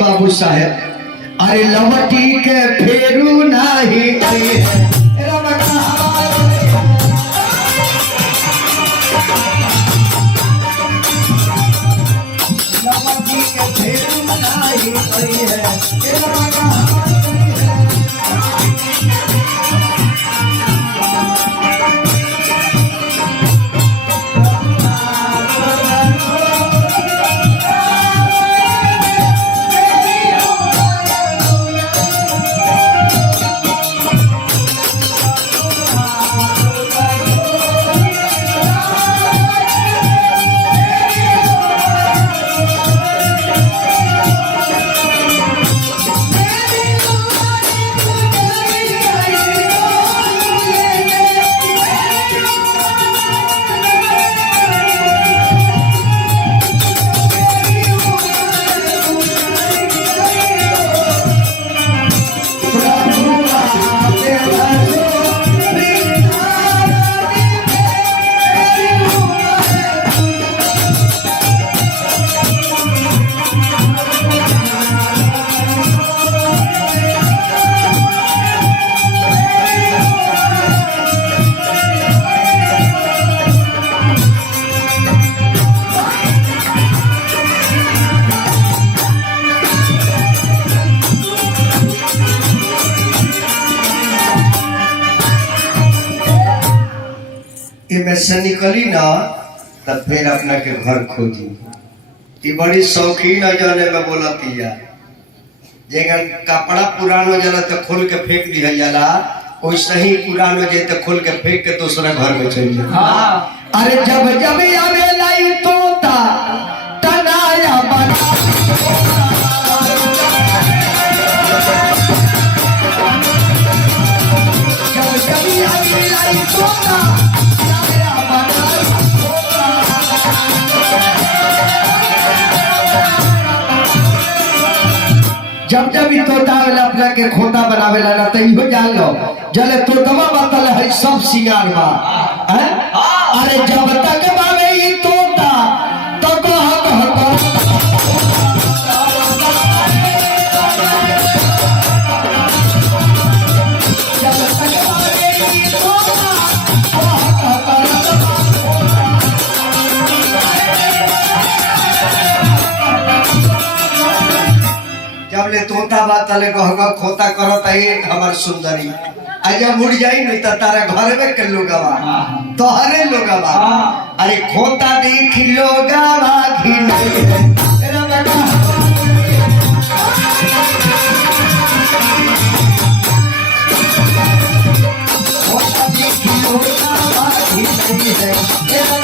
बाबू साहेब अरे लवटी के फेरू नाही लवटी के फेरू नाही में से निकली ना तब फिर अपना के घर खोजी। ये बड़ी शौकीन है जाने में बोलती है जेगर कपड़ा पुरानो जाला तो खोल के फेंक दिया जाला वैसे ही पुरानो जे तो खोल के फेंक के दूसरा घर में चल जाए। हाँ। अरे जब जब आवेला ई तोता तनाया बना जब जब आवेला ई तोता जब जब तोता अपना के खोता बनावेला ना तो इहो जान लो जले तोतवा बतल है सब सिंगार बा हैं। अरे जब तक बावे ई तोता तो कह जब तक बावे ई तोता जब ले तोता बात ले कहगा खोता करत है हमर सुंदरी आज मुड़ जाई नहीं तो तारा घर में के लोगवा तोहरे लोगवा अरे खोता देख लोगवा घिन खोता देख लोगवा घिन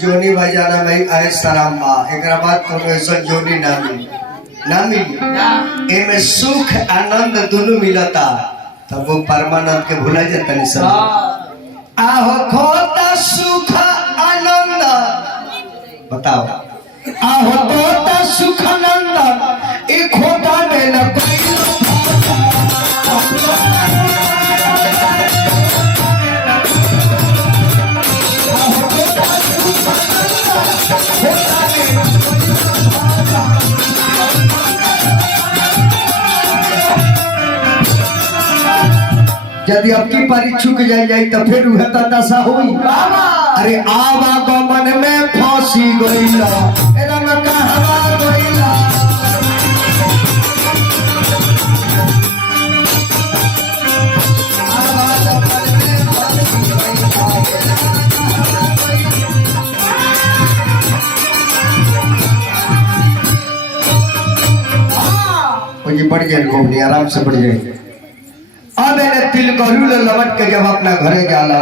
जोनी बजाना में आए सरामा एक बाद कोनो ऐसा जोनी नामी एमे सुख आनंद दोनों मिलता तब वो परमानंद के भुला जाता नहीं सब आहो खोता सुख आनंद बताओ आहो खोता सुख आनंद एक खोता में न कोई यदि आपकी पारी छुक जाए तो फिर वह दशा हुई। अरे आवा गमन में फांसी गईला रंग कहवा गईला। बढ़ जाए घूमने आराम से बढ़ जाए। अब तिल गलू लवट के जब अपना घरे जाला